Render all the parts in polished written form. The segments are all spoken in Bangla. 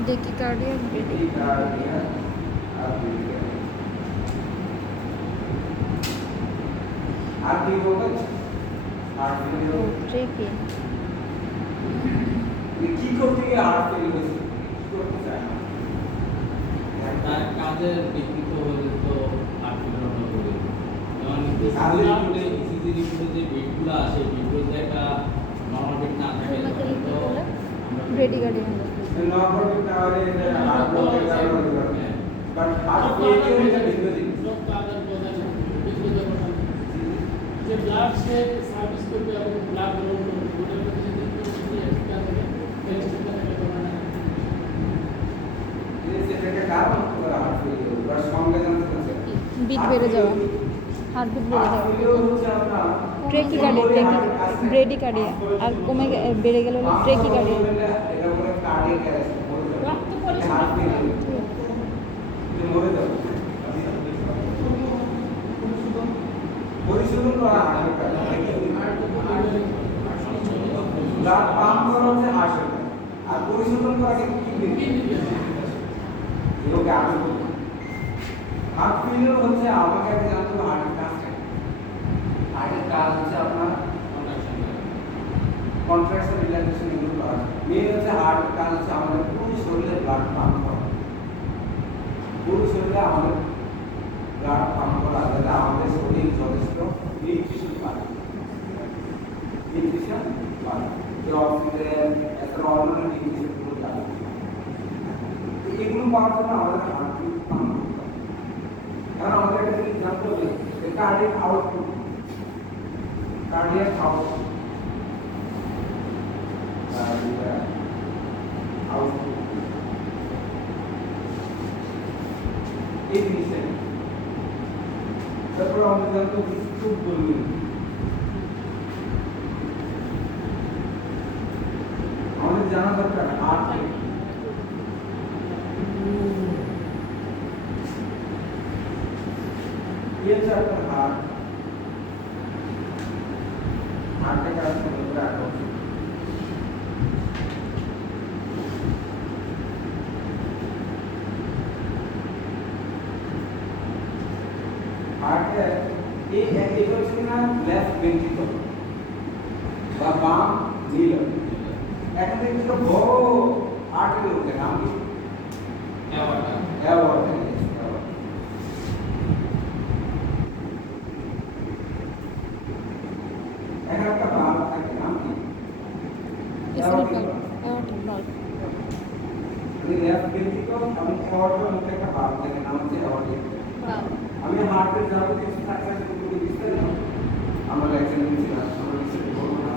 Tachycardia, tachycardia আর bradycardia আর কি হবে হার্ট ফেলিওর ট্রেকি কি করতে গিয়ে হার্ট ফেলিওর হয়েছে কি করতে চায় না তার কাজের বিকৃত হলে তো হার্ট ফেলিওর হবে যেমন ইসিজি রিপোর্টে যে বিটগুলো আসে বিটগুলোতে একটা নরমাল বিট না থাকে তখন তো ব্রেডিকার্ডিয়া নরমাল বিট না হলে হার্ট ব্লকের কারণে হতে পারে বাট হার্ট ফেলিওর এটা ভিন্ন জিনিস সব কাজের কথা বিকৃত কথা যে ব্লাড সে সার্ভিস করবে এবং ব্লাড গ্রহণ করবে ওটার মধ্যে যদি কোনো এক্সট্রা থাকে এক্সট্রা থাকে মানে সেটাকে কারণ হার্ট ফেলিওর বাট সঙ্গে জানতে চাচ্ছে বিট বেড়ে যাওয়া হার্টবিট বেড়ে যাওয়া ফেলিওর হচ্ছে আপনার ট্রেকিকার্ডিয়া ব্রেডিকার্ডিয়া আর কমে বেড়ে গেলে হলো ট্রেকিকার্ডিয়া এটা বলে কার্ডিয়াক অ্যারেস্ট রক্ত পরিষ্কার হার্ট ফেলিওর মরে যাবে পরিশোধন করা হার্টের কাজ ব্লাড পাম্প করা হচ্ছে হার্টের কাজ আর পরিশোধন করা কিন্তু কিডনি এগুলোকে আগে বলবো হার্ট ফেলিওর হচ্ছে আমাকে আগে জানতে হবে হার্টের কাজটা হার্টের কাজ হচ্ছে আপনার কন্ট্রাকশন রিল্যাক্সেশন এগুলো করা মেন হচ্ছে হার্টের কাজ হচ্ছে আমাদের পুরো শরীরে ব্লাড পাম্প করা পুরো শরীরে আমাদের ব্লাড পাম্প করা যাতে আমাদের শরীর যথেষ্ট নিউট্রিশন পায় নিউট্রিশন পায় যে অক্সিজেন এছাড়া অন্যান্য নিউট্রিশনগুলো যাবে এগুলো পাওয়ার জন্য আমাদের হার্ট পাম্প করতে হবে কারণ আমাদের একটা জিনিস জানতে হবে যে কার্ডিয়াক আউটপুট এই জিনিসটা তারপর আমরা জানতো বিস্কুট বলবেন আমাদের জানা দরকার হার্ট ये चैप्टर हार्ट हार्ट के कारण से पूरा आता है हार्ट है ये হচ্ছে না লেফট ভেন্ট্রিকল বা বাম নীল এখন দেখি তো বড় আর্টারি হচ্ছে নাম কি অ্যাওয়ার্টা অ্যাওয়ার্টা একটা বাল্ব থাকে নাম কি লেফট ভেন্ট্রিকল এবং অ্যাওয়ার্টার মধ্যে একটা বাল্ব থাকে নাম হচ্ছে অ্যাওয়ার্টা আমি হার্টের যাবতীয় স্ট্রাকচারগুলো বিস্তারিত আমরা লেকচার নিয়েছিলাম আমরা বিস্তারিত বলবো না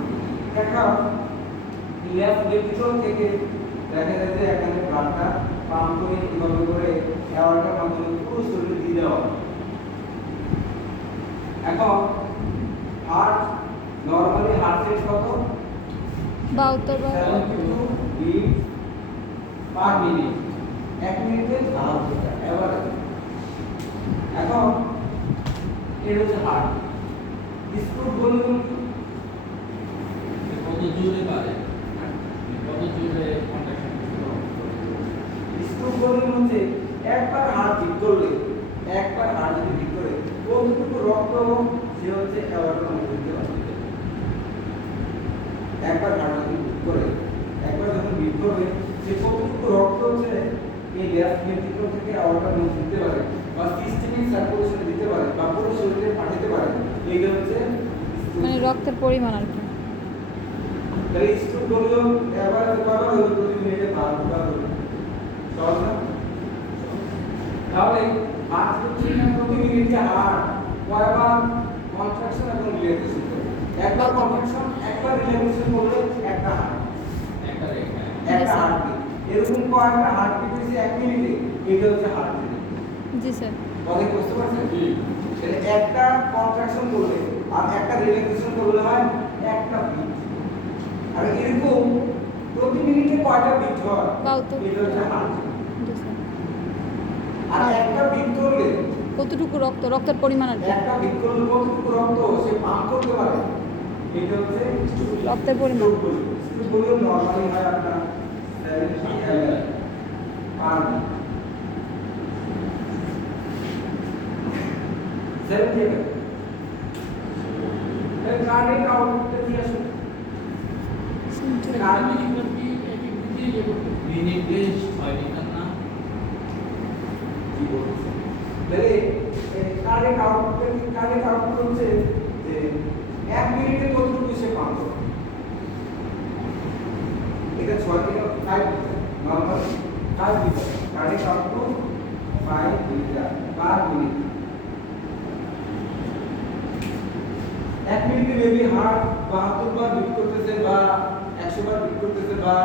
দেখা লেফট ভেন্ট্রিকল থেকে দেখা যায় যে এখানে ব্লাডটা পাম্প করে কিভাবে করে অ্যাওয়ার্টার মাধ্যমে পুরো শরীরে দিয়ে দেওয়া হয় এখন হার্ট নরমালি হার্ট রেট কত 72 72 বিট পার মিনিট 1 মিনিটে 12 এভারেজ এখন এর হচ্ছে হার্ট স্ট্রোক বলুন কত জোরে বাড়ে কত জোরে কন্ট্রাকশন স্ট্রোক বলুন হচ্ছে একবার হার্ট বিট করলে একবার হার্ট যদি বিট করে কতটুকু রক্ত সে হচ্ছে অ্যাওয়ার্টার মধ্যে দিতে পারে একবার হার্ট যদি বিট করে একবার যখন বিট করবে সে কতটুকু রক্ত হচ্ছে এই লেফট ভেন্ট্রিকল থেকে অ্যাওয়ার্টার মধ্যে দিতে পারে বা সিস্টেমিক সার্কুলেশনে দিতে পারে বা পুরো শরীরে পাঠাতে পারে এইটা হচ্ছে মানে রক্তের পরিমাণ আর কি তাহলে স্ট্রোক বললো এভারেজ কয়বার হলো প্রতি মিনিটে 12 বার হলো সহজ না তাহলে হার্ট হচ্ছে প্রতি মিনিটে হার্ট কয়বার কন্ট্রাকশন এবং রিল্যাক্সেশন করে একবার কন্ট্রাকশন একবার রিল্যাক্সেশন করলে একটা হার্ট একটা রেখা একটা হার্টবিট এরকম কয়টা হার্টবিট হচ্ছে 1 মিনিটে এটা হচ্ছে হার্টবিট জি স্যার কথা কি বুঝতে পারছেন জি তাহলে একটা কন্ট্রাকশন করলে আর একটা রিল্যাক্সেশন করলে হয় একটা বিট আর এরকম প্রতি মিনিটে কয়টা বিট হয় 72 এটা হচ্ছে হার্টবিট জি স্যার আর একটা বিট করলে কতটুকু রক্তের পরিমাণ আর কি একটা বিট করলে কতটুকু রক্ত সে পাম্প করতে পারে এটা হচ্ছে রক্তের পরিমাণ স্ট্রোক ভলিউম নরমালি হয় আপনার 70 ml 70 এর কার্ডিক আউটপুটে নিয়ে আসুন মিনিটে 6 লিটার না কি বলছে তাহলে কার্ডিক আউটপুট হচ্ছে যে 1 মিনিটে কতটুকু সে পাবে এটা 6 থেকে 5 normal 5 litre cardiac output 5 litre per minute 1 মিনিটে মেবি হার্ট 72 বার বিট করতেছে বা 100 বার বিট করতেছে বা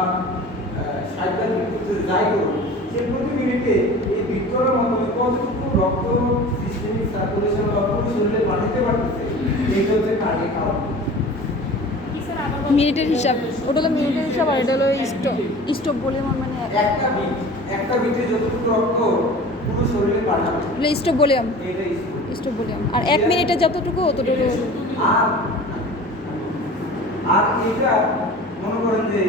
60 বার বিট করতেছে যাই করুন সে প্রতি মিনিটে এই বিট করার মাধ্যমে কতটুকু রক্ত সিস্টেমিক সার্কুলেশন বা পুরো শরীরে পাঠাতে পারতেছে এইটা হচ্ছে কার্ডিয়াক আউটপুট মিনিটের হিসাব, ওটা হলো মিনিটের হিসাব আর এটা হলো স্টপ বলে মানে একটা বিটে যতটুকু রক্ত পুরো শরীরে পাঠাবে এটা স্টপ ভলিউম, এটা স্টপ ভলিউম। আর 1 মিনিটে যতটুকু অতটুকু আর আর এটা মনে করেন যে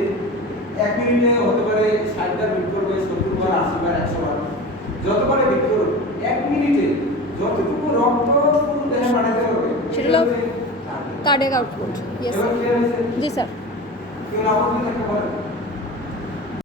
1 মিনিটে হতে পারে 60 বার বিট করবে 70 বার 80 বার 100 বার যতবারে বিট করবে 1 মিনিটে যতটুকু রক্ত পুরো দেহে পাঠাতে হবে সেটা হলো কার্ডিয়াক আউটপুট। Yes sir. জি স্যার। কেউ আউটপুট একটা বলেন